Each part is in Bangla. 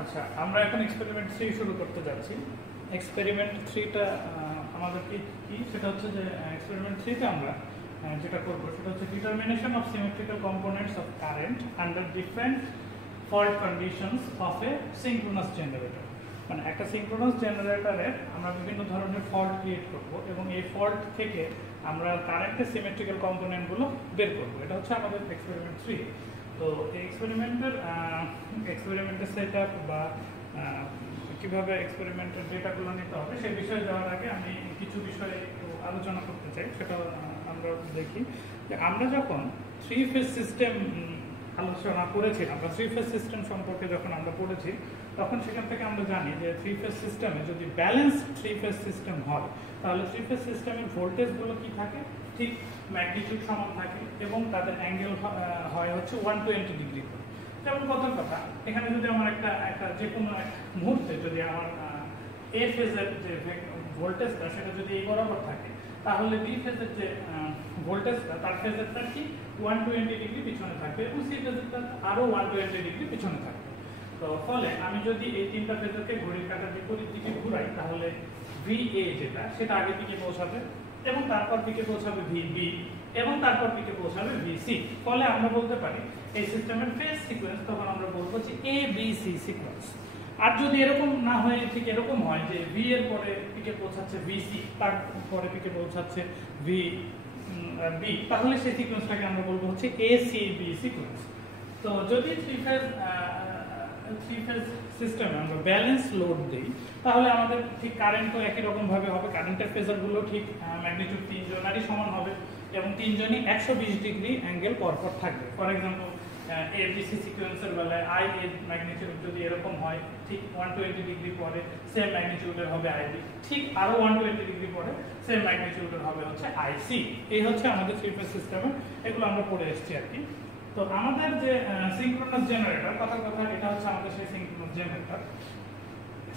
আচ্ছা, আমরা এখন এক্সপেরিমেন্ট 3 শুরু করতে যাচ্ছি। এক্সপেরিমেন্ট 3টা আমাদের কি সেটা হচ্ছে যে এক্সপেরিমেন্ট 3তে আমরা যেটা করব সেটা হচ্ছে determination of symmetrical components of current under different fault conditions of A synchronous generator. মানে একটা সিঙ্ক্রোনাস জেনারেটরের আমরা বিভিন্ন ধরনের ফল্ট ক্রিয়েট করব এবং এই ফল্ট থেকে আমরা কারেন্টের সিমেট্রিক্যাল কম্পোনেন্টগুলো বের করব। এটা হচ্ছে আমাদের এক্সপেরিমেন্ট 3। তো এই এক্সপেরিমেন্টের সেটআপ বা কিভাবে এক্সপেরিমেন্টের ডেটাগুলো নিতে হবে সেই বিষয়ে যাওয়ার আগে আমি কিছু বিষয়ে একটু আলোচনা করতে চাই। সেটা আমরা দেখি যে আমরা যখন 3 ফেজ সিস্টেম আলোচনা করেছিলাম বা 3 ফেজ সিস্টেম সম্পর্কে যখন আমরা পড়েছি তখন সেখান থেকে আমরা জানি যে 3 ফেজ সিস্টেমে যদি ব্যালেন্স 3 ফেজ সিস্টেম হয় তাহলে 3 ফেজ সিস্টেমের ভোল্টেজগুলো কি থাকে, ঠিক ম্যাগনিটিউড সমান থাকে এবং তাদের অ্যাঙ্গেল হয় হচ্ছে 120 ডিগ্রি করে। যেমন প্রথম কথা, এখানে যদি আমার একটা যে কোনো মুহূর্তে যদি আমার এ ফেজের যে ভোল্টেজটা সেটা যদি এই বরাবর থাকে তাহলে বি ফেজের যে ভোল্টেজটা তার ফেজেরটা কি 120 ডিগ্রি পিছনে থাকবে এবং সি ফেজেরটা আরও 120 ডিগ্রি পিছনে থাকবে। তো ফলে আমি যদি এই তিনটা ফেজরকে ঘড়ির কাঁটার বিপরীত দিকে ঘুরাই তাহলে VA যেটা সেটা আগের দিকে পৌঁছাবে এবং তারপর দিকে পৌঁছাবে VB এবং তারপর দিকে পৌঁছাবে VC। ফলে আমরা বলতে পারি এই সিস্টেমের ফেজ সিকোয়েন্স তখন আমরা বলবো যে ABC সিকোয়েন্স। আর যদি এরকম না হয়, ঠিক এরকম হয় যে V এর পরে পিকে পৌঁছাচ্ছে VC, তারপরে পিকে পৌঁছাচ্ছে VB, তাহলে সেই সিকোয়েন্সটাকে আমরা বলবো হচ্ছে ACB সিকোয়েন্স। তো যদি থ্রি ফেজ সিস্টেমে আমরা ব্যালেন্স লোড দিই তাহলে আমাদের ঠিক কারেন্টও একই রকম ভাবে হবে, কারেন্টের ফেজারগুলো ঠিক ম্যাগনিটিউড তিনজনেরই সমান হবে এবং তিনজনই 120 ডিগ্রি অ্যাঙ্গেল পরপর থাকবে। ফর এক্সাম্পল ABC সিকোয়েন্সের বেলায় I এর ম্যাগনিটিউড যদি এরকম হয় ঠিক 120 ডিগ্রি পরে সেম ম্যাগনিটিউডের হবে IB, ঠিক আরো 120 ডিগ্রি পরে সেম ম্যাগনিটিউডের হবে হচ্ছে IC। এই হচ্ছে আমাদের থ্রি ফেজ সিস্টেমে, এগুলো আমরা পড়ে এসেছি আর কি। তো আমাদের যে সিঙ্ক্রোনাস জেনারেটর, কথা এটা হচ্ছে আমাদের সেই সিঙ্ক্রোনাস জেনারেটর।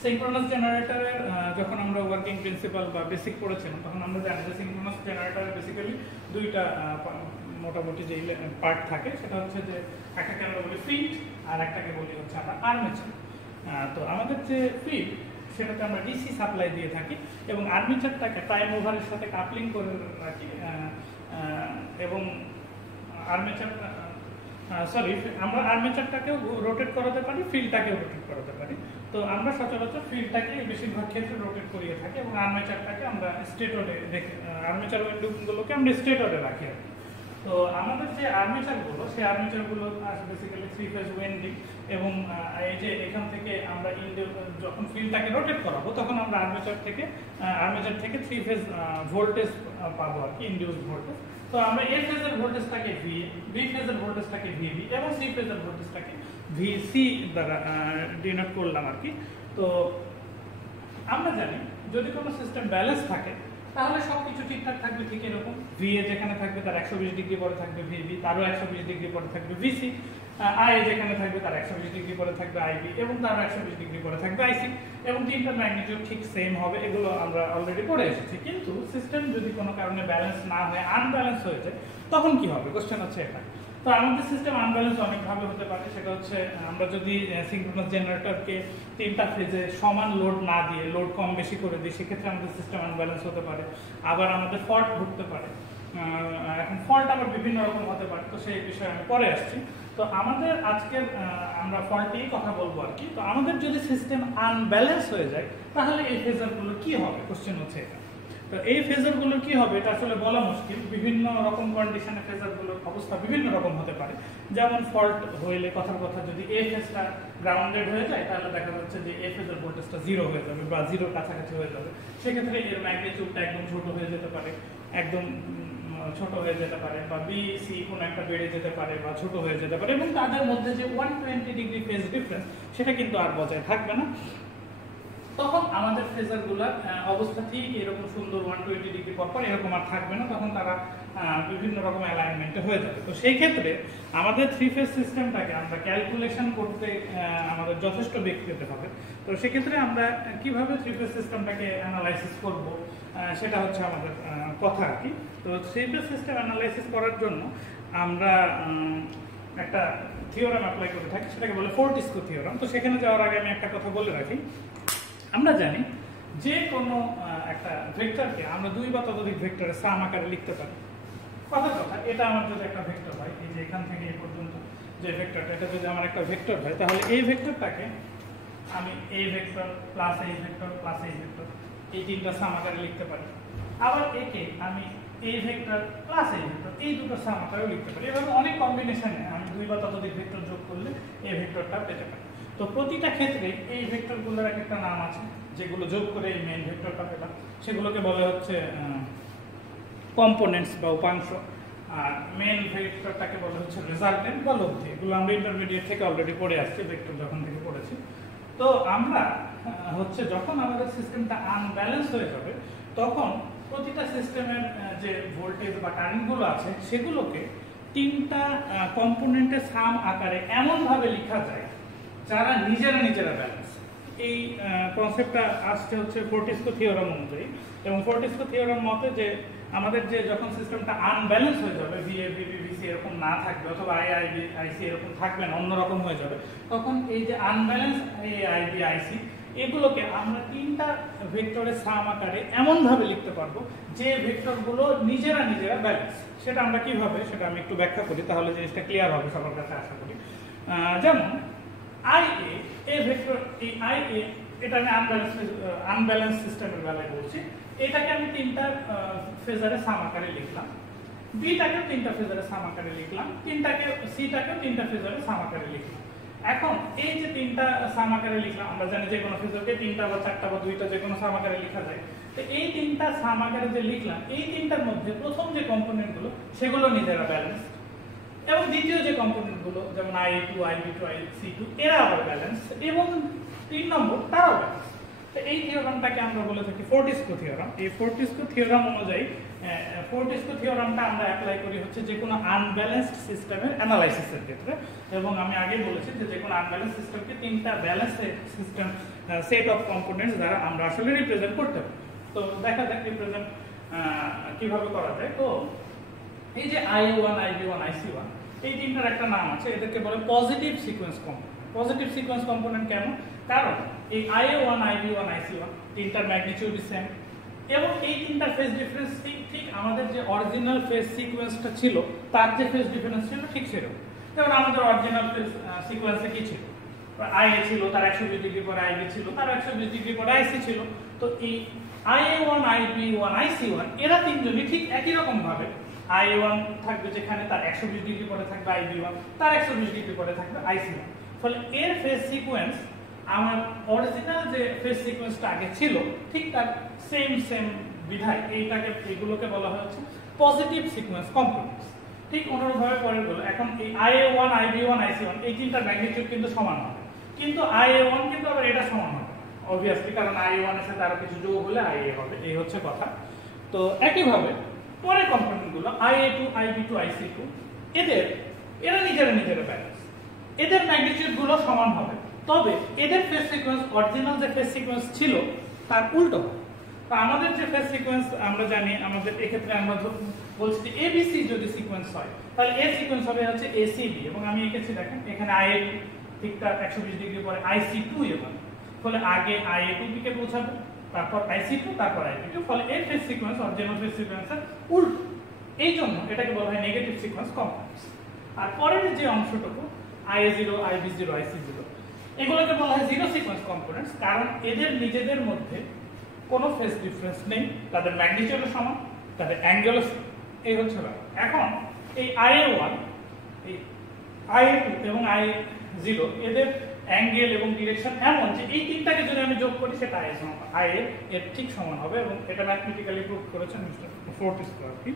সিঙ্ক্রোনাস জেনারেটরের যখন আমরা ওয়ার্কিং প্রিন্সিপাল বা বেসিক পড়েছিলাম তখন আমরা জানি যে সিঙ্ক্রোনাস জেনারেটরের বেসিক্যালি দুইটা মোটামুটি যে পার্ট থাকে, সেটা হচ্ছে যে একটাকে আমরা বলি ফিল্ড আর একটাকে বলি হচ্ছে আমরা আর্মেচার। তো আমাদের যে ফিল্ড সেটাতে আমরা ডিসি সাপ্লাই দিয়ে থাকি এবং আর্মেচারটাকে প্রাইম ওভারের সাথে কাপলিং করে রাখি এবং আমরা আর্মেচারটাকেও রোটেট করাতে পারি, ফিল্ডটাকেও রোটেট করাতে পারি। তো আমরা সচরাচর ফিল্ডটাকে বেশিরভাগ ক্ষেত্রে রোটেট করিয়ে থাকি এবং আর্মেচারটাকে আমরা স্টেটরে রেখে, আর্মেচার উইন্ডোগুলোকে আমরা স্টেটরে রাখি আর কি। তো আমাদের যে আর্মেচারগুলো সেই আর্মেচারগুলো বেসিক্যালি থ্রি ফেজ উইন্ডিং এবং এই যে এখান থেকে আমরা যখন ফিল্ডটাকে রোটেট করাবো তখন আমরা আর্মেচার থেকে থ্রি ফেজ ভোল্টেজ পাবো আর কি, ইনডিউসড ভোল্টেজ। তো আমরা এ ফেজের ভোল্টেজটাকে VA, বি ফেজের ভোল্টেজটাকে VB এবং সি ফেজের ভোল্টেজটাকে VC দ্বারা ডিনোট করলাম আর কি। তো আমরা জানি যদি কোনো সিস্টেম ব্যালেন্স থাকে তাহলে সবকিছু ঠিকঠাক থাকবে, ঠিক এরকম VA যেখানে থাকবে তার 120 ডিগ্রি পরে থাকবে VB, তারও 120 ডিগ্রি পরে থাকবে VC, I যেখানে থাকবে তার 120 ডিগ্রি পরে থাকবে IB এবং তার 120 ডিগ্রি পরে থাকবে IC এবং তিনটার ম্যাগনিটিউড ঠিক সেম হবে। এগুলো আমরা অলরেডি পড়ে এসেছি। কিন্তু সিস্টেম যদি কোনো কারণে ব্যালেন্স না হয়, আনব্যালেন্স হয়ে যায়, তখন কি হবে? কোশ্চেন হচ্ছে এটা। তো আমাদের সিস্টেম আনব্যালেন্স অনেকভাবে হতে পারে। সেটা হচ্ছে আমরা যদি সিঙ্ক্রোনাস জেনারেটরকে তিনটা ফেজে সমান লোড না দিয়ে লোড কম বেশি করে দিই সেক্ষেত্রে আমাদের সিস্টেম আনব্যালেন্স হতে পারে। আবার আমাদের ফল্ট ঘটতে পারে। এখন ফল্ট আবার বিভিন্ন রকম হতে পারে, তো সেই বিষয়ে আমি পরে আসছি। তো আমাদের আজকের আমরা ফল্ট নিয়েই কথা বলবো আর কি। তো আমাদের যদি সিস্টেম আনব্যালেন্স হয়ে যায় তাহলে এই ফেজারগুলো কি হবে? কোশ্চেন হচ্ছে এটা। তো এই ফেজারগুলো কি হবে এটা আসলে বলা মুশকিল। বিভিন্ন রকম কন্ডিশনে ফেজারগুলোর অবস্থা বিভিন্ন রকম হতে পারে। যেমন ফল্ট হইলে কথার কথা যদি এ ফেজটা গ্রাউন্ডেড হয়ে যায় তাহলে দেখা যাচ্ছে যে এ ফেজের ভোল্টেজটা 0 হয়ে যাবে বা 0 কাছাকাছি হয়ে যাবে। সেক্ষেত্রে এর ম্যাগনিটিউডটা একদম ছোট হয়ে যেতে পারে, একদম ছোট হয়ে যেতে পারে, বা BC কোনো একটা বেড়ে যেতে পারে বা ছোট হয়ে যেতে পারে এবং তাদের মধ্যে যে 120 ডিগ্রি ফেজ ডিফারেন্স সেটা কিন্তু আর বজায় থাকবে না। তখন আমাদের ফেজারগুলোর অবস্থা ঠিক এরকম সুন্দর 120 ডিগ্রি পর এরকম আর থাকবে না, তখন তারা বিভিন্ন রকম অ্যালাইনমেন্টে হয়ে যাবে। তো সেই ক্ষেত্রে আমাদের থ্রি ফেজ সিস্টেমটাকে আমরা ক্যালকুলেশন করতে আমাদের যথেষ্ট বেগ পেতে হবে। তো সেক্ষেত্রে আমরা কিভাবে থ্রি ফেজ সিস্টেমটাকে অ্যানালাইসিস করব সেটা হচ্ছে আমাদের কথা আর কি। তো থ্রি ফেজ সিস্টেম অ্যানালাইসিস করার জন্য আমরা একটা থিওরাম অ্যাপ্লাই করে থাকি, সেটাকে বলে ফোর্টিস্কো থিওরাম। তো সেখানে যাওয়ার আগে আমি একটা কথা বলে রাখি, আমরা জানি যে কোনো একটা ভেক্টরকে আমরা দুই বা ততোধিক ভেক্টরের সাম আকারে লিখতে পারি। কথা এটা আমার যদি একটা ভেক্টর হয়, এই যে এখান থেকে এই পর্যন্ত যে ভেক্টরটা, এটা যদি আমার একটা ভেক্টর হয়, তাহলে এই ভেক্টরটাকে আমি এই ভেক্টর প্লাস এই ভেক্টর প্লাস এই ভেক্টর এই তিনটা সাম আকারে লিখতে পারি। আবার একে আমি এই ভেক্টর প্লাস এই ভেক্টর এই দুটো সাম আকারেও লিখতে পারি। এভাবে অনেক কম্বিনেশনে আমি দুই বা ততোধিক ভেক্টর যোগ করলে এই ভেক্টরটা পেতে পারি। তো প্রতিটা ক্ষেত্রে এই ভেক্টরগুলোর এক একটা নাম আছে, যেগুলো যোগ করে এই মেইন ভেক্টরটা পেলাম, সেগুলোকে বলা হচ্ছে কম্পোনেন্টস বা উপাংশ। আর মেইন ভেক্টরটাকে বলা হচ্ছে রেজাল্টেন্ট বা লব্ধি। এগুলো আমরা ইন্টারমিডিয়েট থেকে অলরেডি পড়ে আসছি, ভেক্টর যখন থেকে পড়েছি। তো আমরা হচ্ছে যখন আমাদের সিস্টেমটা আনব্যালেন্স হয়ে যাবে, তখন প্রতিটা সিস্টেমের যে ভোল্টেজ বা কারেন্টগুলো আছে সেগুলোকে তিনটা কম্পোনেন্টের সাম আকারে এমনভাবে লেখা যায় যারা নিজেরা ব্যালেন্স। এই কনসেপ্টটা আসছে হচ্ছে ফোর্টিস্কো থিওরাম অনুযায়ী। এবং ফোর্টিস্কো থিওরাম মতে যে আমাদের যে যখন সিস্টেমটা আনব্যালেন্স হয়ে যাবে, ভিএ ভিবি ভিসি এরকম না থাকবে, অথবা আইআইবি আইসি এরকম থাকবে না, অন্যরকম হয়ে যাবে, তখন এই যে আনব্যালেন্স আইআইবি আইসি এগুলোকে আমরা তিনটা ভেক্টরের সাম আকারে এমনভাবে লিখতে পারবো যে ভেক্টরগুলো নিজেরা ব্যালেন্স। সেটা আমরা কিভাবে, সেটা আমি একটু ব্যাখ্যা করি, তাহলে জিনিসটা ক্লিয়ার হবে সবার কাছে আশা করি। যেমন IA এই ভেক্টর, এই IA এটা আমি আনব্যালেন্স সিস্টেমের বেলায় বলছি। এটাকে আমি তিনটা ফেজারে সাম আকারে লিখলাম, বিটাকেও তিনটা ফেজারে সাম আকারে লিখলাম, সিটাকেও তিনটা ফেজারে সাম আকারে লিখলাম। এখন এই যে তিনটা সাম আকারে লিখলাম, আমরা জানি যে কোনো ফেজারকে তিনটা বা চারটা বা দুইটা যে কোনো সাম আকারে লেখা যায়। তো এই তিনটা সাম আকারে যে লিখলাম, এই তিনটার মধ্যে প্রথম যে কম্পোনেন্টগুলো সেগুলো নিজেরা ব্যালেন্স, এবং দ্বিতীয় যে কম্পোনেন্টগুলো যেমন IA2 IB2 IC2 এরা আবার ব্যালেন্স, এবং 3 নম্বর তারাও ব্যালেন্স। তো এই থিওরামটাকে আমরা বলে থাকি ফোর্টিস্কো থিওরাম। এই ফোর্টিস্কো থিওরাম অনুযায়ী ফোর্টিস্কো থিওরামটা আমরা অ্যাপ্লাই করি হচ্ছে যে কোনো আনব্যালেন্সড সিস্টেমের অ্যানালাইসিসের ক্ষেত্রে। এবং আমি আগে বলেছি যে কোনো আনব্যালেন্স সিস্টেমকে তিনটা balance system set of components দ্বারা আমরা আসলে রিপ্রেজেন্ট করতে পারি। তো দেখা যাক রিপ্রেজেন্ট কিভাবে করা যায়। তো এই যে IA1 IB1 IC1 এই তিনটার একটা নাম আছে, এদেরকে বলে positive sequence component. Positive sequence component কেন? কারণ এই IA1 IB1 IC1 তিনটার ম্যাগনিটিউড সেম, এবং এই তিনটা ফেজ ডিফারেন্স ঠিক আমাদের যে অরিজিনাল ফেজ সিকোয়েন্সটা ছিল তার যে ফেজ ডিফারেন্স ছিল ঠিক সেরকম। যেমন আমাদের অরিজিনাল ফেজ সিকোয়েন্সে কি ছিল, IA ছিল, তার 120 ডিগ্রি পরে IB ছিল, তার 120 ডিগ্রি পরে IC ছিল। তো এই IA1 IB1 IC1 এরা তিনজনই ঠিক একই রকম ভাবে IA1 থাকবে যেখানে তার 120 ডিগ্রি পরে থাকবে IB1, তার 120 ডিগ্রি পরে থাকবে IC1। ফলে এর ফেজ সিকোয়েন্স আমার অরিজিনাল যে ফেজ সিকোয়েন্সটা আগে ছিল ঠিক তার সেম বিধায় এইগুলোকে বলা হচ্ছে পজিটিভ সিকোয়েন্স কম্পোনেন্টস। ঠিক অনুরূপভাবে পরের গুলো, এখন এই IA1 IB1 IC1 এই তিনটার ম্যাগনিটিউড কিন্তু সমান হবে, কিন্তু IA1 কিন্তু আবার এটা সমান হবে অবভিয়াসলি, কারণ IA1 এর সাথে আরো কিছু যোগ হলে IA হবে, এই হচ্ছে কথা। তো একইভাবে পরের কম্পোনেন্টগুলো IA2 IB2 IC2 এরা নিজেরা ব্যালেন্স, এদের ম্যাগনিটিউড গুলো সমান হবে, তবে এদের ফেজ সিকোয়েন্স অরিজিনাল যে ফেজ সিকোয়েন্স ছিল তার উল্টো হবে। তো আমাদের যে ফেজ সিকোয়েন্স আমরা জানি, আমাদের এক্ষেত্রে আমরা বলছি যে ABC যদি সিকোয়েন্স হয় তাহলে এর সিকোয়েন্স হবে হচ্ছে ACB, এবং আমি এঁকেছি দেখেন এখানে IA2 ঠিক তার 120 ডিগ্রি পরে IC2 এবং ফলে আগে IA2 কে পৌঁছাবে, তারপর IC2, তারপর IB2, ফলে এর ফেজ সিকোয়েন্স অরিজিনাল ফেজ সিকোয়েন্সের উল্টো। এই জন্য এটাকে বলা হয় নেগেটিভ সিকোয়েন্স কম্পোনেন্টস। আর পরের যে অংশটুকু IA0 IB0 IC0 এগুলোকে বলা হয় জিরো সিকোয়েন্স কম্পোনেন্টস, কারণ এদের নিজেদের মধ্যে কোনো ফেজ ডিফারেন্স নেই, তাদের ম্যাগনিটিউডও সমান, তাদের অ্যাঙ্গেলও সমান। এই হচ্ছে ব্যাপার। এখন এই IA1 এই IA2 এবং IA0 এদের অ্যাঙ্গেল এবং ডিরেকশন এমন যে এই তিনটাকে যদি আমি যোগ করি সেটা IA এর ঠিক সমান হবে, এবং এটা ম্যাথমেটিক্যালি প্রুভ করেছেন মিস্টার ফোর্টিস্কো আর কি।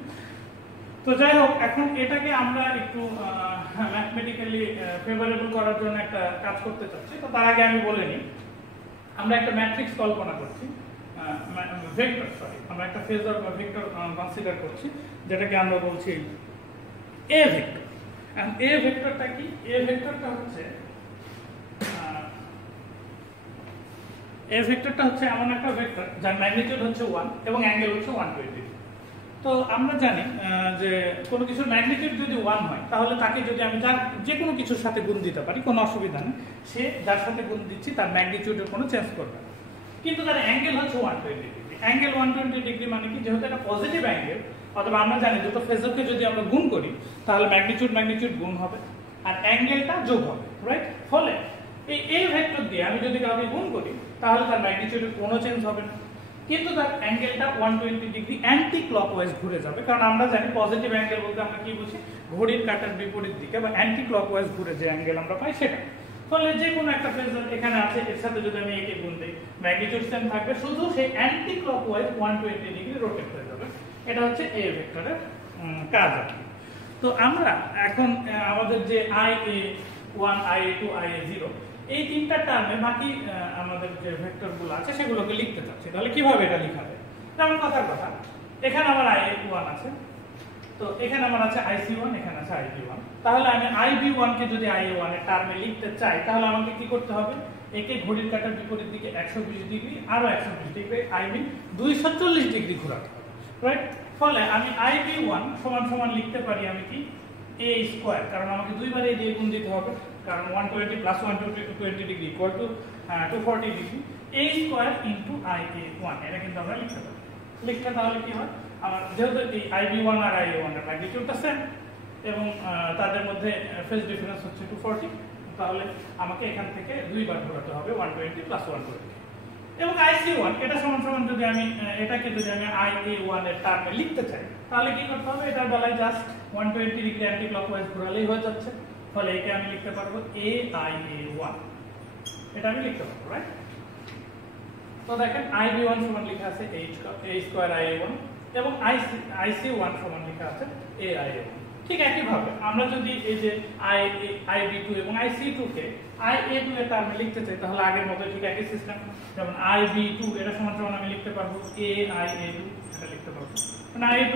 তো যাই হোক, এখন এটাকে আমরা একটু ম্যাথমেটিক্যালি ফেভারেবল করার জন্য একটা কাজ করতে চাচ্ছি। তো তার আগে আমি বলে নিই, আমরা একটা ম্যাট্রিক্স কল্পনা করছি, আমরা একটা ফেজর বা ভেক্টর কনসিডার করছি, যেটাকে আমরা বলছি এ ভেক্টর। এ ভেক্টরটা কি? এ ভেক্টরটা হচ্ছে এমন একটা ভেক্টর যার ম্যাগনিটিউড হচ্ছে 1 এবং অ্যাঙ্গেল হচ্ছে 120 ডিগ্রি। তো আমরা জানি যে কোনো কিছুর ম্যাগনিটিউড যদি 1 হয় তাহলে তাকে যদি আমি তার যে কোনো কিছুর সাথে গুণ দিতে পারি, কোনো অসুবিধা নেই, সে যার সাথে গুণ দিচ্ছি তার ম্যাগনিটিউডের কোনো চেঞ্জ করবে না। কিন্তু তার অ্যাঙ্গেল হচ্ছে 120 ডিগ্রি। অ্যাঙ্গেল 120 ডিগ্রি মানে কি, যেহেতু একটা পজিটিভ অ্যাঙ্গেল, অথবা আমরা জানি দুটো ফেজরকে যদি আমরা গুণ করি তাহলে ম্যাগনিটিউড গুণ হবে আর অ্যাঙ্গেলটা যোগ হবে, রাইট? ফলে এই এ ভেক্টর দিয়ে আমি যদি কাউকে গুণ করি তাহলে তার ম্যাগনিটিউডের কোনো চেঞ্জ হবে না, কিন্তু তার অ্যাঙ্গেলটা 120 ডিগ্রি অ্যান্টি ক্লকওয়াইজ ঘুরে যাবে। কারণ আমরা জানি পজিটিভ অ্যাঙ্গেল বলতে আমরা কি বুঝি, ঘড়ির কাঁটার বিপরীত দিকে বা অ্যান্টি ক্লকওয়াইজ ঘুরে যে অ্যাঙ্গেল আমরা পাই সেটা। ফলে যে কোনো একটা ফেজর এখানে আছে, এর সাথে যদি আমি একে গুণ দিই ম্যাগনিটিউড সেম থাকবে, শুধু সেই অ্যান্টি ক্লকওয়াইজ 120 ডিগ্রি রোটেট হয়ে যাবে। এটা হচ্ছে এ ভেক্টরের কাজ আর কি। তো আমরা এখন আমাদের যে IA1, IA2, IA0 এই তিনটা টার্মে বাকি আমাদের যে ভেক্টরগুলো আছে সেগুলোকে লিখতে চাচ্ছি। তাহলে কিভাবে এটা লেখা যায়? যেমন কথার কথা, এখানে আমার IA1 আছে, তো এখানে আমার আছে IC1, এখানে আছে IB1। তাহলে আমি IB1 কে যদি IA1 এর টার্মে লিখতে চাই তাহলে আমাকে কি করতে হবে, একে ঘড়ির কাঁটার বিপরীত দিকে 120 ডিগ্রি আরো 120 ডিগ্রি, I mean 240 ডিগ্রি ঘোরাতে হবে, রাইট? ফলে আমি IB1 সমান সমান লিখতে পারি আমি কি a স্কয়ার, কারণ আমাকে দুইবার এই দিয়ে গুণ দিতে হবে, কারণ 120 plus 120 degree equal to 240 degree, a square into IA1। এটা কিন্তু আমরা লিখতে পারি। লিখলে তাহলে কি হয়, আমার যেহেতু এই IB1 আর IA1 এর ম্যাগনিটিউডটা সেম এবং তাদের মধ্যে ফেজ ডিফারেন্স হচ্ছে 240, তাহলে আমাকে এখান থেকে দুইবার ঘোরাতে হবে 120 প্লাস 120। এবং IC1 এটা সমান সমান যদি আমি এটাকে যদি আমি IA1 এর টার্মে লিখতে চাই তাহলে কি করতে হবে, এটার বেলায় জাস্ট 120 ডিগ্রি অ্যান্টি ক্লকওয়াইজ ঘোরালেই হয়ে যাচ্ছে। ফলে একে আমি লিখতে পারবো AIA1, এটা আমি লিখতে পারবো, রাইট? তো দেখেন IB1 সমান লেখা আছে a স্কয়ার IA1 এবং IC1 সমান লেখা আছে AIA1। ঠিক একইভাবে আমরা যদি এই যে IB2 এবং IC2 কে IA2 এর টার্মে লিখতে চাই তাহলে আগের মতো ঠিক একই সিস্টেম, যেমন IB2 এটা সমান সমান আমি লিখতে পারবো AIA2, এটা লিখতে পারবো, মানে IA2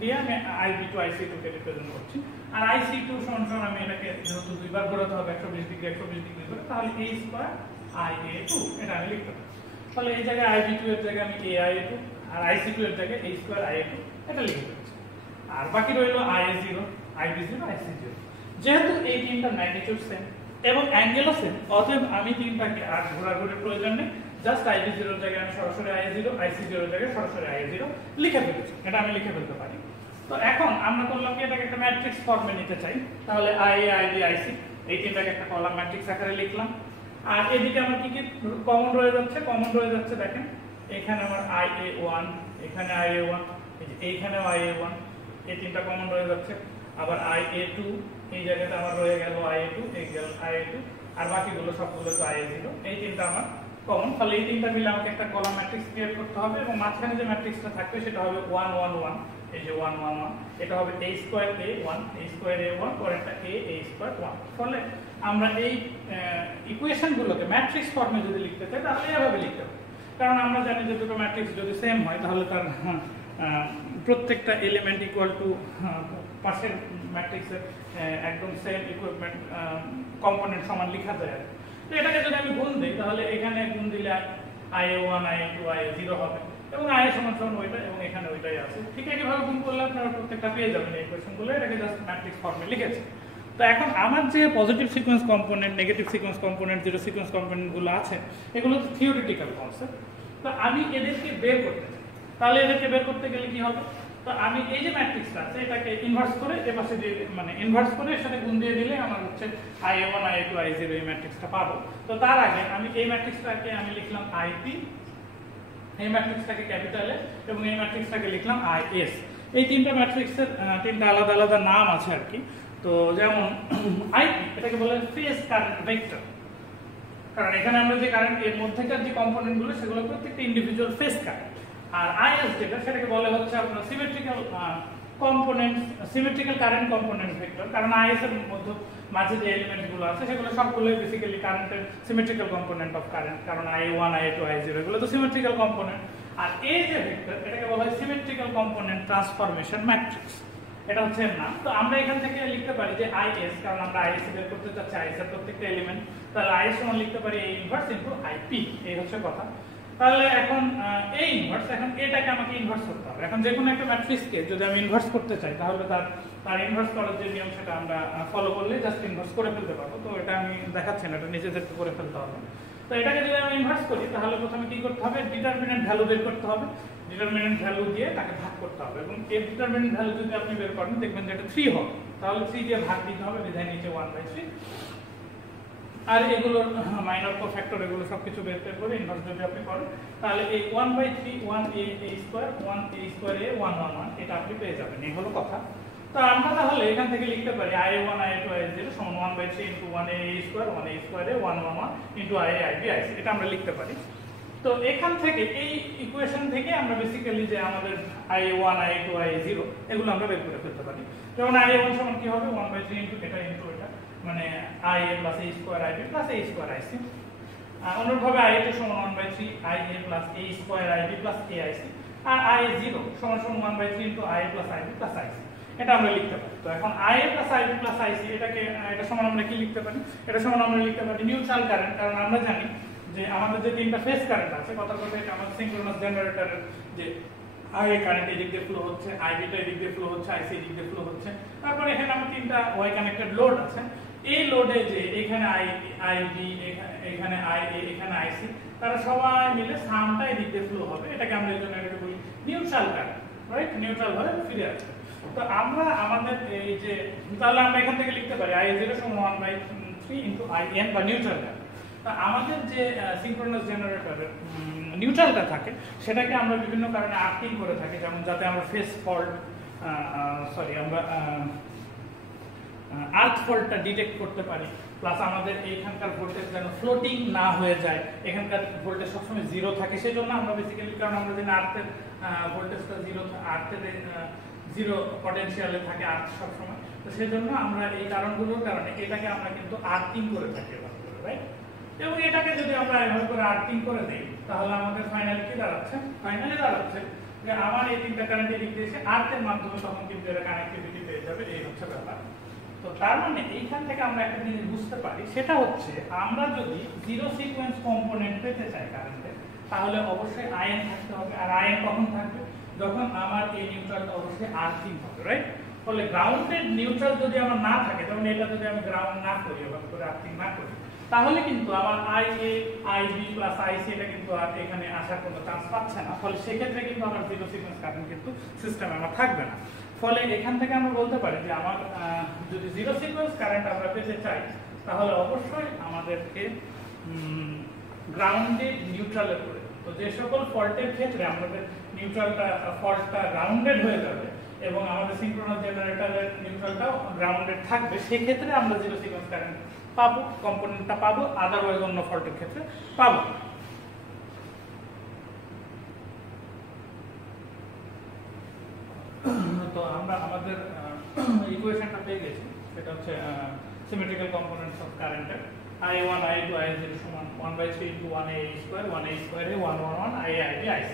দিয়ে আমি IB2 IC2 কে রিপ্রেজেন্ট করছি। আর IC2 সমান সমান আমি এটাকে যেহেতু দুইবার ঘোরাতে হবে 120 ডিগ্রি করে, তাহলে a স্কয়ার IA2 এটা আমি লিখতে পারবো। ফলে এই জায়গায় IB2 এর জায়গায় আমি AIA2 আর IC2 এর জায়গায় a স্কয়ার IA2 এটা লিখে দিচ্ছি। আর বাকি রইল IA0, IB0, IC0। যেহেতু এই তিনটা ম্যাগনিটিউড সেম এবং অ্যাঙ্গেলও সেম, অতএব আমি তিনটাকে আর ঘোরাঘুরির প্রয়োজন নেই, জাস্ট IB0 এর জায়গায় আমি সরাসরি IA0, IC0 এর জায়গায় সরাসরি IA0 লিখে ফেলেছি। এটা আমি লিখে ফেলতে পারি। তো এখন আমরা করলাম কি, এটাকে একটা ম্যাট্রিক্স ফর্মে নিতে চাই, তাহলে IA, IB, IC এই তিনটাকে একটা কলাম ম্যাট্রিক্স আকারে লিখলাম। আর এদিকে আমার কি কি কমন রয়ে যাচ্ছে দেখেন, এখানে আমার IA1, এখানে IA1, এইখানেও IA1, এই তিনটা কমন রয়ে যাচ্ছে। আবার IA2 এই জায়গাতে আমার রয়ে গেল IA2, এই গেল IA2, আর বাকিগুলো সবগুলো তো IA0, এই তিনটা আমার কমন। ফলে এই তিনটা মিলে আমাকে একটা কলাম ম্যাট্রিক্স ক্রিয়েট করতে হবে এবং মাঝখানে যে ম্যাট্রিক্সটা থাকবে সেটা হবে 1 1 1, এই যে 1 1 1, এটা হবে a square a1, a square a1, পরেরটা a স্কয়ার 1। ফলে আমরা এই ইকুয়েশনগুলোকে ম্যাট্রিক্স ফর্মে যদি লিখতে চাই তাহলে এভাবে লিখতে হবে, কারণ আমরা জানি যে দুটো ম্যাট্রিক্স যদি সেম হয় তাহলে তার প্রত্যেকটা এলিমেন্ট ইকুয়াল টু পাশের ম্যাট্রিক্সের একদম সেম ইকুইপমেন্ট কম্পোনেন্ট সমান লেখা যায়। তো এটাকে যদি আমি গুণ দিই তাহলে এখানে গুণ দিলে IA1, IA2, IA0 হবে এবং IA সমান সমান ওইটা এবং এখানে ওইটাই আছে। ঠিক একইভাবে গুণ করলে আপনারা প্রত্যেকটা পেয়ে যাবেন এই ইকুয়েশনগুলো, এটাকে জাস্ট ম্যাট্রিক্স ফর্মে লিখেছি। তো এখন আমার যে positive sequence component, negative sequence component, zero sequence কম্পোনেন্টগুলো আছে এগুলো তো থিওরিটিক্যাল কনসেপ্ট। তো আমি এদেরকে বের করতে চাই, তাহলে এদেরকে বের করতে গেলে কি হবে, তো আমি এই যে ম্যাট্রিক্সটা আছে এটাকে ইনভার্স করে এর পাশে দিয়ে মানে ইনভার্স করে এর সাথে গুণ দিয়ে দিলে আমার হচ্ছে IA1, IA2, IA0 এই ম্যাট্রিক্সটা পাবো। তো তার আগে আমি এই ম্যাট্রিক্সটাকে আমি লিখলাম IP, এই ম্যাট্রিক্সটাকে ক্যাপিটাল এ এবং এই ম্যাট্রিক্সটাকে লিখলাম IS। এই তিনটা ম্যাট্রিক্সের তিনটা আলাদা আলাদা নাম আছে আর কি। তো যেমন IP এটাকে বলে ফেজ কারেন্ট ভেক্টর, কারণ এখানে আমরা যে কারেন্ট এর মধ্যেকার যে কম্পোনেন্টগুলো সেগুলো প্রত্যেকটা ইন্ডিভিজুয়াল ফেজ কারেন্ট। আর IS যেটা সেটাকে বলে হচ্ছে আপনার symmetrical components, symmetrical current components vector, কারণ IS এর মধ্যে মাঝে যে এলিমেন্টসগুলো আছে সেগুলো সবগুলোই বেসিক্যালি কারেন্টের সিমেট্রিক্যাল কম্পোনেন্ট অফ কারেন্ট, কারণ IA1, IA2, IA0 এগুলো তো সিমেট্রিক্যাল কম্পোনেন্ট। আর এই যে ভেক্টর এটাকে বলা হয় সিমেট্রিক্যাল কম্পোনেন্ট ট্রান্সফরমেশন ম্যাট্রিক্স, এটা হচ্ছে এর নাম। তো আমরা এখান থেকে লিখতে পারি যে IS, কারণ আমরা IS বের করতে চাচ্ছি IS এর প্রত্যেকটা এলিমেন্ট, তাহলে IS সমান লিখতে পারি A ইনভার্স ইনটু IP, এই হচ্ছে কথা। তাহলে এখন এই ইনভার্স, এখন এটাকে আমাকে ইনভার্স করতে হবে। এখন যে কোনো একটা ম্যাট্রিক্সকে যদি আমি ইনভার্স করতে চাই তাহলে তার ইনভার্স করার যে নিয়ম সেটা আমরা ফলো করলে জাস্ট ইনভার্স করে ফেলতে পারবো। তো এটা আমি দেখাচ্ছি না, এটা নিজেদেরকে করে ফেলতে হবে। তো এটাকে যদি আমি ইনভার্স করি তাহলে প্রথমে কি করতে হবে, ডিটারমিনেন্ট ভ্যালু বের করতে হবে। ডিটারমিনেন্ট ভ্যালু দিয়ে তাকে ভাগ করতে হবে, এবং এই ডিটারমিনেন্ট ভ্যালু যদি আপনি বের করেন দেখবেন যে এটা 3 হবে, তাহলে 3 দিয়ে ভাগ দিতে হবে, বিধায় নিচে 1/3। আর এগুলো মাইনর কোফ্যাক্টর এগুলো সবকিছু বের করে ইনভার্স যদি আপনি করেন তাহলে এই 1/3 1a square 1a square a 111 এটা আপনি পেয়ে যাবেন। এই হলো কথা। তো আমরা তাহলে এখান থেকে লিখতে পারি ia1 ia2 ia0 সমান 1/3 into 1a square 1a square a 111 into ia ib ic, এটা আমরা লিখতে পারি। তো এখান থেকে এই ইকুয়েশন থেকে আমরা বেসিক্যালি যে আমাদের ia1 ia2 ia0 এগুলো আমরা বের করে ফেলতে পারি। যেমন ia1 সমান কি হবে 1/3 ইনটু এটা ইনটু এটা, মানে ia plus a square ib plus a square ic। অনুরূপভাবে ia2 সমান 1/3 ia plus a square ib plus aic, আর ia0 সমান 1/3 into ia plus ib plus ic, এটা আমরা লিখতে পারি। তো এখন ia plus ib plus ic এটা সমান আমরা কি লিখতে পারি, এটা সমান আমরা লিখতে পারি নিউট্রাল কারেন্ট। কারণ আমরা জানি যে আমাদের যে তিনটা ফেজ কারেন্ট আছে, কথার কথা এটা আমাদের সিঙ্ক্রোনাস জেনারেটরের যে IA কারেন্ট এদিক দিয়ে ফ্লো হচ্ছে, IB টা এদিক দিয়ে ফ্লো হচ্ছে, IC এদিক দিয়ে ফ্লো হচ্ছে। তারপর এখানে আমার তিনটা ওয়াই কানেক্টেড লোড আছে। এই লোডে যে এখানে IB এখানে IA এখানে IC তারা সবাই মিলে সামটা এদিক দিয়ে ফ্লো হবে, এটাকে আমরা এই জন্য এটাকে বলি নিউট্রাল কারেন্ট, রাইট? নিউট্রাল ভাবে ফিরে আসবে। তো আমরা আমাদের এই যে তাহলে আমরা এখান থেকে লিখতে পারি IA0 সমান 1/3 ইনটু IN বা নিউট্রাল কারেন্ট। তা আমাদের যে সিঙ্ক্রোনাস জেনারেটরের নিউট্রালটা থাকে সেটাকে আমরা বিভিন্ন কারণে আর্থিং করে থাকি, যেমন যাতে আমরা ফেজ ফল্ট আমরা আর্থ ফল্টটা ডিটেক্ট করতে পারি, প্লাস আমাদের এইখানকার ভোল্টেজ যেন ফ্লোটিং না হয়ে যায়, এখানকার ভোল্টেজ সবসময় জিরো থাকে। সেই জন্য আমরা বেসিক্যালি, কারণ আমরা জানি আর্থের ভোল্টেজটা জিরো, আর্থের জিরো পটেনশিয়ালে থাকে আর্থ সবসময়। তো সেই জন্য আমরা এই কারণগুলোর কারণে এটাকে আমরা কিন্তু আর্থিং করে থাকি, রাইট? এবং এটাকে যদি আমরা এভাবে করে আর্থিং করে দিই তাহলে আমাদের ফাইনালি কি দাঁড়াচ্ছে, যে আমার এই তিনটা কারেন্ট এদিক দিয়ে এসে আর্থের মাধ্যমে তখন কিন্তু এর কানেক্টিভিটি পেয়ে যাবে। এই হচ্ছে ব্যাপার। তো তার মানে এইখান থেকে আমরা একটা জিনিস বুঝতে পারি, সেটা হচ্ছে আমরা যদি জিরো সিকোয়েন্স কম্পোনেন্ট পেতে চাই কারেন্টের, তাহলে অবশ্যই আয়ন থাকতে হবে। আর আয়ন কখন থাকবে, যখন আমার এই নিউট্রালটা অবশ্যই আর্থিং হবে, রাইট? ফলে গ্রাউন্ডেড নিউট্রাল যদি আমার না থাকে, যেমন এটা যদি আমি গ্রাউন্ড না করি, এভাবে করে আর্থিং না করি, তাহলে কিন্তু আমার IA IB প্লাস IC এটা কিন্তু আর এখানে আসার কোনো চান্স পাচ্ছে না। ফলে সেক্ষেত্রে কিন্তু আমার জিরো সিকোয়েন্স কারেন্ট কিন্তু সিস্টেমে আমার থাকবে না। ফলে এখান থেকে আমরা বলতে পারি যে আমার যদি জিরো সিকোয়েন্স কারেন্ট আমরা পেতে চাই তাহলে অবশ্যই আমাদেরকে গ্রাউন্ডেড নিউট্রালে করে, তো যে সকল ফল্টের ক্ষেত্রে আমাদের নিউট্রালটা ফল্টটা গ্রাউন্ডেড হয়ে যাবে এবং আমাদের সিঙ্ক্রোনাস জেনারেটরের নিউট্রালটাও গ্রাউন্ডেড থাকবে, সেক্ষেত্রে আমরা জিরো সিকোয়েন্স কারেন্ট পাবো, কম্পোনেন্টটা পাবো, আদারওয়াইজ অন্য ফল্টের ক্ষেত্রে পাবো। তো আমরা আমাদের ইকুয়েশনটা পেয়ে গেছি, সেটা হচ্ছে সিমেট্রিক্যাল কম্পোনেন্টস অফ কারেন্টের I1 I2 I0 সমান 1/3 into 1a square 1a square a 111 IA IB IC।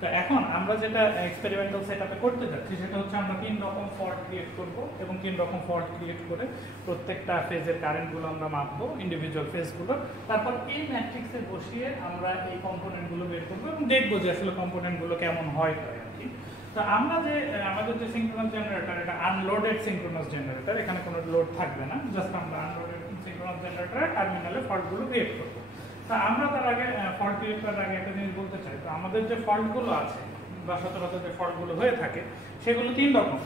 তো এখন আমরা যেটা এক্সপেরিমেন্টাল সেটআপে করতে যাচ্ছি সেটা হচ্ছে আমরা তিন রকম ফল্ট ক্রিয়েট করব, এবং তিন রকম ফল্ট ক্রিয়েট করে প্রত্যেকটা ফেজের কারেন্টগুলো আমরা মাপবো, ইন্ডিভিজুয়াল ফেজগুলো। তারপর এই ম্যাট্রিক্সে বসিয়ে আমরা এই কম্পোনেন্টগুলো বের করবো এবং দেখবো যে আসলে কম্পোনেন্টগুলো কেমন হয় আর কি। তো আমরা যে আমাদের যে সিঙ্ক্রোনাস জেনারেটর, এটা আনলোডেড সিঙ্ক্রোনাস জেনারেটর, এখানে কোনো লোড থাকবে না, জাস্ট আমরা আনলোডেড সিঙ্ক্রোনাস জেনারেটরের টার্মিনালে ফল্টগুলো ক্রিয়েট করবো। তা আমরা তার আগে ফল্ট ক্রিয়েট করার আগে একটা জিনিস বলতে চাই, তো আমাদের যে ফল্টগুলো আছে বা সচরাচর যে ফল্টগুলো হয়ে থাকে সেগুলো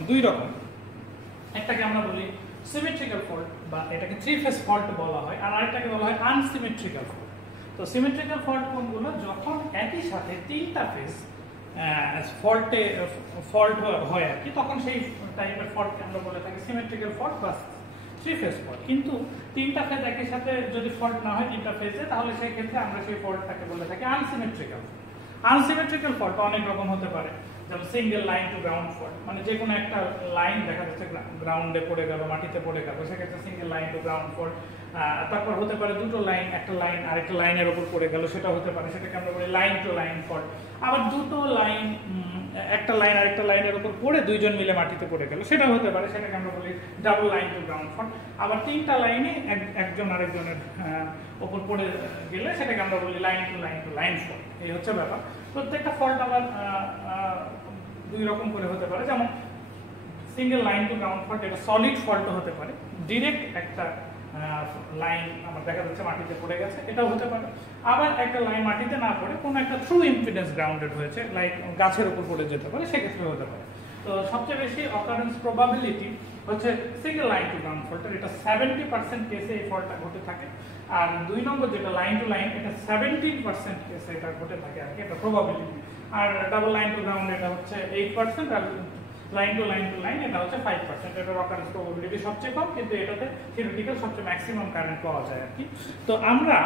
দুই রকম। একটাকে আমরা বলি সিমেট্রিক্যাল ফল্ট, বা এটাকে থ্রি ফেজ ফল্ট বলা হয়, আর আরেকটাকে বলা হয় আনসিমেট্রিক্যাল ফল্ট। তো সিমেট্রিক্যাল ফল্ট কোনগুলো, যখন একই সাথে তিনটা ফেজ ফল্ট হয় আর কি, তখন সেই টাইপের ফল্টকে আমরা বলে থাকি সিমেট্রিক্যাল ফল্ট বা থ্রি ফেজ ফল্ট। কিন্তু তিনটা ফেজ একই সাথে যদি ফল্ট না হয় তিনটা ফেজে, তাহলে সেই ক্ষেত্রে আমরা সেই ফল্টটাকে বলে থাকি আনসিমেট্রিক্যাল। আনসিমেট্রিক্যাল ফল্ট অনেক রকম হতে পারে, যেমন single line to ground fault, মানে যে কোনো একটা লাইন দেখা যাচ্ছে গ্রাউন্ডে পড়ে গেল, মাটিতে পড়ে গেল, সেক্ষেত্রে single line to ground fault. তারপর হতে পারে দুটো লাইন, একটা লাইন আরেকটা লাইনের উপর পড়ে গেল, সেটা হতে পারে, সেটাকে আমরা বলি লাইন টু লাইন ফল্ট। আবার দুটো লাইন, একটা লাইন আরেকটা লাইনের উপর পড়ে দুইজন মিলে মাটিতে পড়ে গেল, সেটা হতে পারে, সেটাকে আমরা বলি double line to ground fault. আবার তিনটা লাইনে একজন আরেকজনের উপর পড়ে গেলে সেটাকে আমরা বলি লাইন টু লাইন ফল্ট। এই হচ্ছে ব্যাপার। প্রত্যেকটা ফল্ট আবার দুই রকম করে হতে পারে, যেমন single line to ground fault, এটা সলিড ফল্টও হতে পারে, ডিরেক্ট একটা লাইন আমার দেখা যাচ্ছে মাটিতে পড়ে গেছে, এটাও হতে পারে। আবার একটা লাইন মাটিতে না পড়ে কোনো একটা থ্রু ইম্পিডেন্স গ্রাউন্ডেড হয়েছে, লাইক গাছের উপর পড়ে যেতে পারে, সেক্ষেত্রে হতে পারে। তো সবচেয়ে বেশি অকারেন্স প্রবাবিলিটি হচ্ছে সিঙ্গেল লাইন টু গ্রাউন্ড ফল্টের, এটা 70% কেসে এই ফল্টটা ঘটে থাকে। আর 2 নম্বর যেটা লাইন টু লাইন, এটা 17% কেসে এটা ঘটে থাকে আর কি, এটা probability. R double line to ground এটা হচ্ছে 8%, আর লাইন টু লাইন এটা হচ্ছে 5%। এটার অকারেন্স প্রবাবিলিটি সবচেয়ে কম, কিন্তু এটাতে থিওরিটিক্যাল সবচেয়ে ম্যাক্সিমাম কারেন্ট পাওয়া যায় আর কি। তো আমরা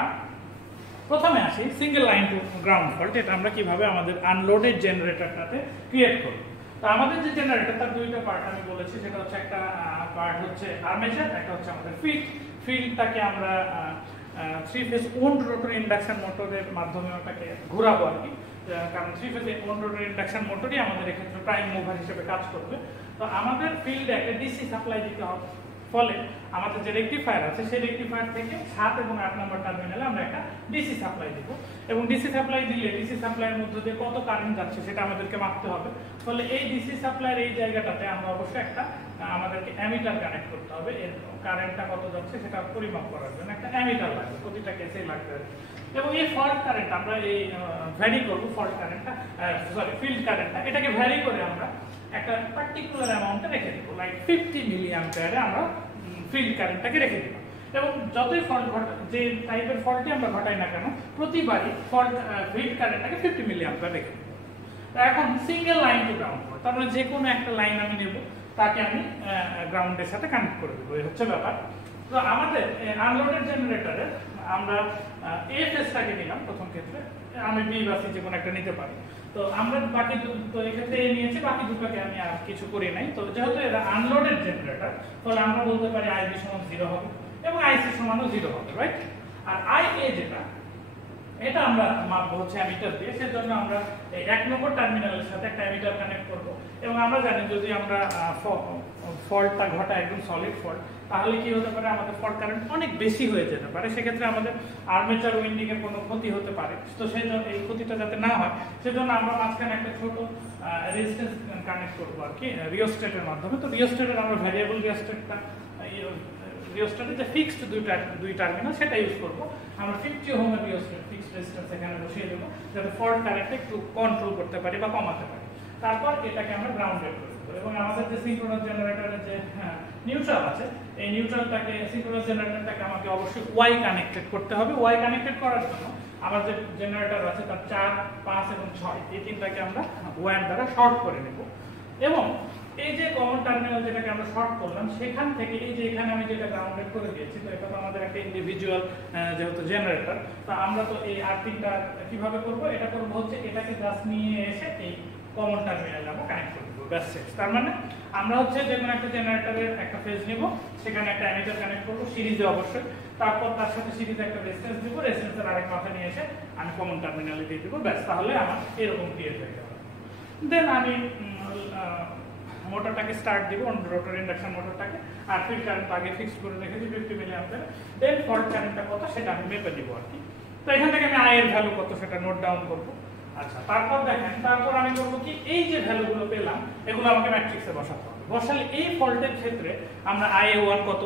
প্রথমে আসি single line to ground fault, এটা আমরা কিভাবে আমাদের আনলোডেড জেনারেটরটাতে ক্রিয়েট করব। তো আমাদের যে জেনারেটর, তার দুইটা পার্ট আমি বলেছি, সেটা হচ্ছে একটা পার্ট হচ্ছে আর্মেচার, একটা হচ্ছে আমাদের ফিল্ডটাকে আমরা 3 ফেজ ওন্ড রোটর ইন্ডাকশন মোটরের মাধ্যমে ওটাকে ঘোরাবো আর কি, কারণ 3 ফেজ ওন্ড রোটর ইন্ডাকশন মোটরই আমাদের এক্ষেত্রে প্রাইম মুভার হিসেবে কাজ করবে। তো আমাদের ফিল্ডে একটা ডিসি সাপ্লাই দিতে হবে, ফলে আমাদের যে রেকটিফায়ার আছে সেই রেকটিফায়ার থেকে 7 এবং 8 নম্বর টার্মিনালে আমরা একটা ডিসি সাপ্লাই দিব, এবং ডিসি সাপ্লাই দিলে ডিসি সাপ্লাইয়ের মধ্যে দিয়ে কত কারেন্ট যাচ্ছে সেটা আমাদেরকে মাপতে হবে। ফলে এই ডিসি সাপ্লাইয়ের এই জায়গাটাতে আমরা অবশ্যই একটা আমাদেরকে অ্যামিটার কানেক্ট করতে হবে, এর কারেন্টটা কত যাচ্ছে সেটা পরিমাপ করার জন্য একটা অ্যামিটার লাগবে, প্রতিটা কেসেই লাগবে। এবং এই ফল্ট কারেন্ট আমরা এই ভ্যারি করব, ফল্ট কারেন্টটা ফিল্ড কারেন্টটা, এটাকে ভ্যারি করে আমরা একটা পার্টিকুলার অ্যামাউন্টে রেখে দেবো, লাইক 50 মিলি অ্যাম্পিয়ারে আমরা ফিল্ড কারেন্টটাকে রেখে দেবো। এবং যতই ফল্ট ঘটা, যে টাইপের ফল্টই আমরা ঘটাই না কেন, প্রতিবারই ফিল্ড কারেন্টটাকে 50 মিলি অ্যাম্পিয়ার রেখে দেবো। এখন single line to ground fault, তার মানে যে কোনো একটা লাইন আমি নেব, তাকে আমি গ্রাউন্ডের সাথে কানেক্ট করে দেবো, এই হচ্ছে ব্যাপার। তো আমাদের আনলোডেড জেনারেটরে আমরা এ ফেজটাকে নিলাম প্রথম ক্ষেত্রে, আমি বি বা সি যে কোনো একটা নিতে পারি। তো আমরা বাকি তো এক্ষেত্রে এ নিয়েছি, বাকি দুটোকে আমি আর কিছু করি নাই। তো যেহেতু এটা আনলোডেড জেনারেটর, ফলে আমরা বলতে পারি আইবি সমান 0 হবে এবং আইসি সমানও 0 হবে, রাইট? আর আই এ যেটা, এটা আমরা মাপবো হচ্ছে অ্যামিটার দিয়ে, সেজন্য আমরা এই 1 নম্বর টার্মিনালের সাথে একটা অ্যামিটার কানেক্ট করব। এবং আমরা জানি যদি আমরা ফল্টটা ঘটা একদম সলিড ফল্ট, তাহলে কি হতে পারে, আমাদের ফল্ট কারেন্ট অনেক বেশি হয়ে যেতে পারে, সেক্ষেত্রে আমাদের আর্মেচার উইন্ডিং এর কোনো ক্ষতি হতে পারে। তো সেই জন্য এই ক্ষতিটা যাতে না হয়, সেজন্য আমরা মাঝখানে একটা ছোট রেজিস্ট্যান্স কানেক্ট করবো আর কি, রিওস্ট্যাটের মাধ্যমে। তো রিওস্ট্যাটের আমরা ভ্যারিয়েবল রিওস্ট্যাটটা, রিওস্ট্যাটের যে ফিক্সড দুই টার্মিনাল সেটা ইউজ করব। আমরা 50 ওহমের রিওস্ট্যাট ফিক্সড রেজিস্ট্যান্স এখানে বসিয়ে দেবো, যাতে ফল্ট কারেন্টটা একটু কন্ট্রোল করতে পারি বা কমাতে পারি। তারপর এটাকে আমরা গ্রাউন্ডেড করে দেবো, এবং আমাদের যে সিঙ্ক্রোনাস জেনারেটরের যে নিউট্রাল আছে, এই নিউট্রালটাকে, সিঙ্ক্রোনাস জেনারেটরটাকে আমাকে অবশ্যই ওয়াই কানেক্টেড করতে হবে। ওয়াই কানেক্টেড করার জন্য আমার যে জেনারেটর আছে তার 4, 5 এবং 6 এই তিনটাকে আমরা ওয়্যার দ্বারা শর্ট করে নেব। এবং এই যে কমন টার্মিনাল যেটাকে আমরা শর্ট করলাম, সেখান থেকে এই যে এখানে আমি যেটা গ্রাউন্ডেড করে দিয়েছি, তো এটা তো আমাদের একটা ইন্ডিভিজুয়াল যেহেতু জেনারেটর, তো আমরা তো এই আর্থিংটা কিভাবে করব, এটা করব হচ্ছে এটাকে জাস্ট নিয়ে এসে এই কমন টার্মিনালে আমরা কানেক্ট করে দেবো, ব্যাস শেষ। তার মানে আমরা হচ্ছে যে কোনো একটা জেনারেটরের একটা ফেজ নিব, সেখানে একটা অ্যামিটার কানেক্ট করবো সিরিজে অবশ্যই, তারপর তার সাথে সিরিজে একটা রেজিস্ট্যান্স দিব, রেজিস্ট্যান্সের আরেক মাথা নিয়ে এসে আমি কমন টার্মিনালে দিয়ে দেবো, ব্যাস। তাহলে আমার এরকম ক্রিয়েট হয়ে যাবে। দেন আমি মোটরটাকে স্টার্ট দিব, রোটর ইন্ডাকশন মোটরটাকে, আর ফিল্ড কারেন্ট আগে ফিক্সড করে রেখেছি 50 মিলি অ্যাম্পিয়ার। দেন ফল্ট কারেন্টটা কত সেটা আমি মেপে দিব আর কি। তো এখান থেকে আমি আই এর ভ্যালু কত সেটা নোট ডাউন করব। আচ্ছা, তারপর দেখেন, তারপর আমি করব কি, এই যে ভ্যালুগুলো পেলাম এগুলো আমাকে ম্যাট্রিক্সে বসাতে হবে। বসালে এই ফল্টের ক্ষেত্রে আমরা IA1 কত,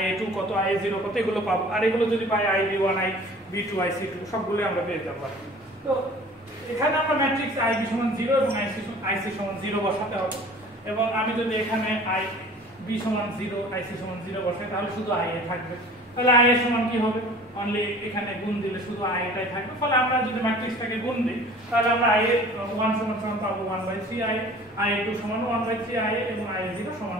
IA2 কত, IA0 কত এগুলো পাবো। আর এগুলো যদি পাই IB1, IB2, IC2 সবগুলো আমরা পেয়ে যাবো আর কি। তো এখানে আমরা ম্যাট্রিক্স IB সমান 0 এবং IC সমান 0 বসাতে হবে। এবং আমি যদি এখানে IB সমান 0, IC সমান 0 বসাই, তাহলে শুধু IA থাকবে। তাহলে IA সমান কি হবে, অনলি এখানে গুণ দিলে শুধু IA-টাই থাকবে। ফলে আমরা যদি ম্যাট্রিক্সটাকে গুণ দিই, তাহলে আমরা IA1 সমান পাবো 1/3 IA, IA2 সমান 1/3 IA এবং IA0 সমান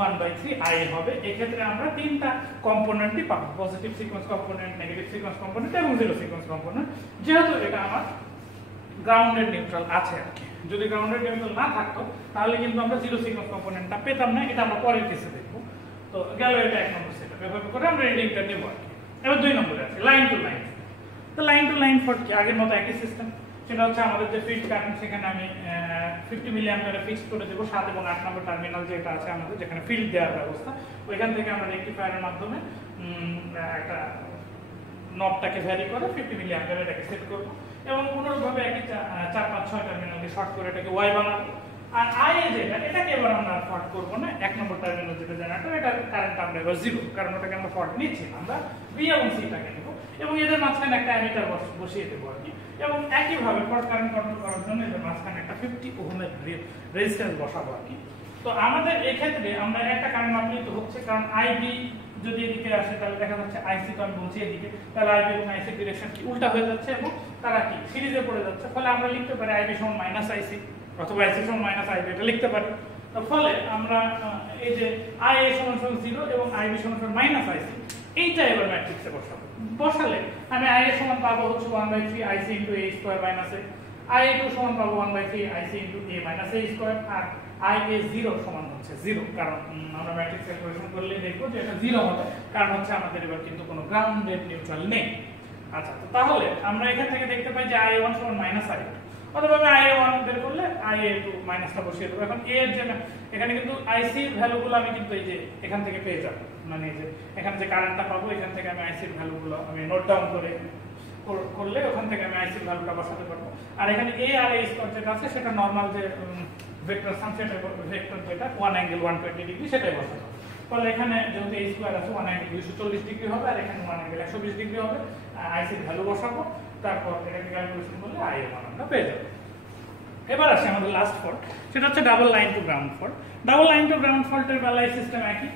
1/3 IA হবে। এক্ষেত্রে আমরা তিনটা কম্পোনেন্টই পাবো, positive sequence component, negative sequence component এবং জিরো সিকোয়েন্স কম্পোনেন্ট, যেহেতু এটা আমার গ্রাউন্ডেড নিউট্রাল আছে আর কি। যদি গ্রাউন্ডেড নিউট্রাল না থাকতো তাহলে কিন্তু আমরা জিরো সিকোয়েন্স কম্পোনেন্টটা পেতাম না, এটা আমরা পরের কেসে দেখবো। তো গেল এটা 1 নম্বর সেটআপ। এভাবে করে আমরা রিডিংটা নেব আর কি। এবার 2 নম্বরে আছে লাইন টু লাইন। তো লাইন টু লাইন ফল্ট কি আগের মতো একই সিস্টেম, সেটা হচ্ছে আমাদের যে ফিল্ড কারেন্ট সেখানে আমি 50 মিলি অ্যাম্পিয়ারে ফিক্স করে দেবো 7 এবং 8 নম্বর টার্মিনাল যেটা আছে আমাদের যেখানে ফিল্ড দেওয়ার ব্যবস্থা, ওইখান থেকে আমরা রেকটিফায়ারের মাধ্যমে একটা নবটাকে ভ্যারি করে 50 মিলি অ্যাম্পিয়ারে এটাকে সেট করব এবং অনুরূপভাবে একই 4 5 6 টার্মিনালকে শর্ট করে এটাকে ওয়াই বানাবো। আর আই যেটা এটাকে এবার আমরা ফল্ট করব না, 1 নম্বর টার্মিনাল যেটা জেনারেটর এটা কারেন্ট আমরা এবার 0, কারণ ওটাকে আমরা ফল্ট নিচ্ছি না, আমরা বি এবং সিটাকে নেব এবং এদের মাঝখানে একটা অ্যামিটার বসিয়ে দেবো আর কি। এবং একইভাবে ফল্ট কারেন্ট কন্ট্রোল করার জন্য এদের মাঝখানে একটা 50 ওহমের রেজিস্ট্যান্স বসাবো আর কি। তো আমাদের এই ক্ষেত্রে আমরা একটা কারেন্ট মাপলেই তো হচ্ছে, কারণ আইবি যদি এদিকে আসে তাহলে দেখা যাচ্ছে আইসি তো আমি বলছি এদিকে, তাহলে আইবি এবং আইসি ডিরেকশন কি উল্টা হয়ে যাচ্ছে এবং তারা কি সিরিজে পড়ে যাচ্ছে। ফলে আমরা লিখতে পারি আইবি সমান মাইনাস আইসি অথবা আইসি সমান মাইনাস আইবি, এটা লিখতে পারি। তো ফলে আমরা এই যে আই এ সমান সমান 0 এবং আইবি সমান সমান মাইনাস আইসি, এইটা এবার ম্যাট্রিক্সে বসালে আমি আই এ সমান পাবো হচ্ছে 1/3 IC into a square minus a, I A 2 সমান পাবো 1/3 IC into a minus a square, আর আই এ 0 সমান হচ্ছে 0, কারণ আমরা ম্যাট্রিক্স ক্যালকুলেশন করলে দেখবো যে এটা 0 হবে, কারণ হচ্ছে আমাদের এবার কিন্তু কোনো গ্রাউন্ডেড নিউট্রাল নেই। আচ্ছা, তো তাহলে আমরা এখান থেকে দেখতে পাই যে আই1 সমান মাইনাস আই, অথবা আমি আই1 বের করলে আই2 মাইনাসটা বসিয়ে দেবো। এখন এর যে এখানে কিন্তু আইসি এর ভ্যালুগুলো আমি কিন্তু এই যে এখান থেকে পেয়ে যাব, মানে এই যে এখানে যে কারেন্টটা পাবো এখান থেকে আমি আইসি এর ভ্যালুগুলো আমি নোট ডাউন করলে ওখান থেকে আমি আইসি এর ভ্যালুটা বসাতে পারবো। আর এখানে এ আর এ স্কয়ার যেটা আছে সেটা নরমাল যে ভেক্টর সাম সেটা ভেক্টর যেটা 1 অ্যাঙ্গেল 120 ডিগ্রি সেটাই বসাবো। ফলে এখানে যেহেতু এই স্কয়ার আছে 1 অ্যাঙ্গেল 240 ডিগ্রি হবে, আর এখানে 1 অ্যাঙ্গেল 120 ডিগ্রি হবে। আইসি এর ভ্যালু বসাবো, তারপর এটাকে ক্যালকুলেশন করলে আই এর মান আমরা পেয়ে যাবো। এবার আসে আমাদের লাস্ট ফল্ট, সেটা হচ্ছে double line to ground fault. Double line to ground ফল্টের বেলায় সিস্টেম একই,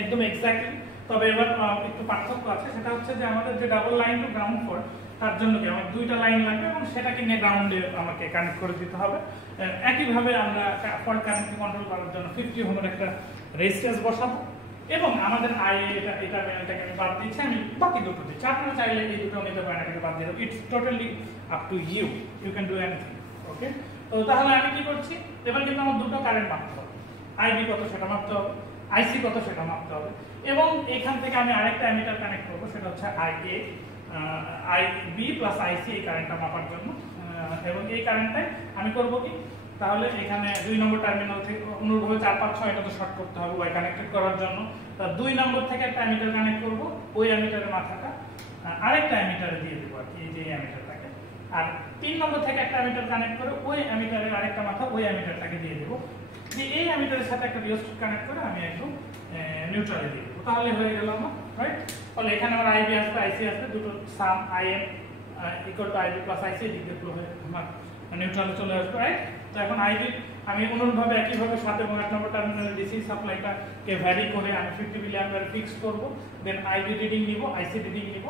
একদম এক্স্যাক্টলি, তবে এবার একটু পার্থক্য আছে। সেটা হচ্ছে যে আমাদের যে double line to ground fault তার জন্য কি আমার 2টা লাইন লাগবে এবং সেটাকে নিয়ে গ্রাউন্ডে আমাকে কানেক্ট করে দিতে হবে। একইভাবে আমরা ফল্ট কারেন্টকে কন্ট্রোল করার জন্য 50 ওহমের একটা রেজিস্ট্যান্স বসাবো এবং আমাদের আই এটাকে আমি বাদ দিচ্ছি, আমি বাকি দুটো দিচ্ছি। আপনারা চাইলে এই দুটো নিতে পারেন, এটাকে বাদ দিয়ে দেবো। It's totally up to you, you can do anything. Okay, তো তাহলে আমি কি করছি, এবার কিন্তু আমার দুটো কারেন্ট মাপতে হবে, আইবি কত সেটা মাপতে হবে, আইসি কত সেটা মাপতে হবে, এবং এখান থেকে আমি আরেকটা অ্যামিটার কানেক্ট করবো, সেটা হচ্ছে আইএ আইবি প্লাস আইসি এই কারেন্টটা মাপার জন্য। এবং এই কারেন্টটাই আমি করবো কি, তাহলে এখানে 2 নম্বর টার্মিনাল থেকে অনুরূপভাবে 4 5 6 এটা তো শর্ট করতে হবে ওয়াই কানেক্টেড করার জন্য। তার 2 নম্বর থেকে একটা অ্যামিটার কানেক্ট করবো, ওই অ্যামিটারের মাথাটা আরেকটা অ্যামিটারে দিয়ে দেবো আর কি, এই যে অ্যামিটারটাকে। আর 3 নম্বর থেকে একটা অ্যামিটার কানেক্ট করে ওই অ্যামিটারের আরেকটা মাথা ওই অ্যামিটারটাকে দিয়ে দেবো, যে এই অ্যামিটারের সাথে একটা রিওস্টেট কানেক্ট করে আমি একদম নিউট্রালে দিয়ে দেবো। তাহলে হয়ে গেল আমার রাইট। ফলে এখানে আমার আইবি আসবে, আইসি আসবে, দুটো sum IM equal to IB plus IC দিকে পুরো হয়ে আমার নিউট্রালে চলে আসবে রাইট। তো এখন আইবি আমি অনুরূপভাবে একইভাবে 7 এবং 8 নম্বর টার্মিনালের ডিসি সাপ্লাইটাকে ভ্যারি করে আমি 50 মিলি অ্যাম্পিয়ার ফিক্স করব। দেন আইবি রিডিং নিব, আইসি রিডিং নিব,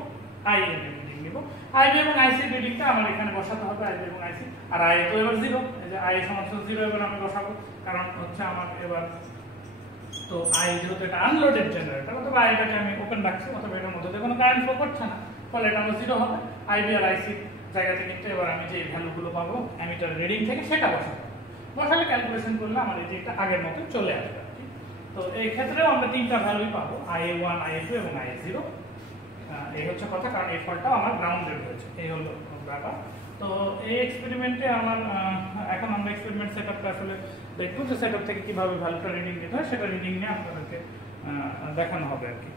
আইএম রিডিং নিব। আইবি এবং আইসি রিডিংটা আমার এখানে বসাতে হবে, আইবি এবং আইসি। আর আই তো এবার 0, এই যে আই সমান 0 এবার আমি বসাবো, কারণ হচ্ছে আমার এবার তো আই যেহেতু এটা আনলোডেড জেনারেটর, অথবা আইটাকে আমি ওপেন রাখছি, অথবা এটার মধ্যে কোনো কারেন্ট ফ্লো করছে না, ফলে এটা আমার 0 হবে। আইবি আর আইসি জায়গা থেকে এবার আমি যে ভ্যালুগুলো পাবো অ্যামিটার রিডিং থেকে সেটা বসাবো। বসালে ক্যালকুলেশন করলে আমার এই যে এটা আগের মতো চলে আসবে আর কি। তো এই ক্ষেত্রেও আমরা 3টা ভ্যালুই পাবো, আইএ1 আইএ2 এবং আইএ0। এই হচ্ছে কথা, কারণ এই ফলটাও আমার গ্রাউন্ডেড হয়েছে, এই হলো ব্যাপার। তো এই এক্সপেরিমেন্টে আমার এখন আমরা এক্সপেরিমেন্ট সেটআপটা আসলে দেখবো যে সেটআপ থেকে কিভাবে ভ্যালুটা রিডিং নিতে হয়, সেটা রিডিং নিয়ে আপনাদেরকে দেখানো হবে আর কি।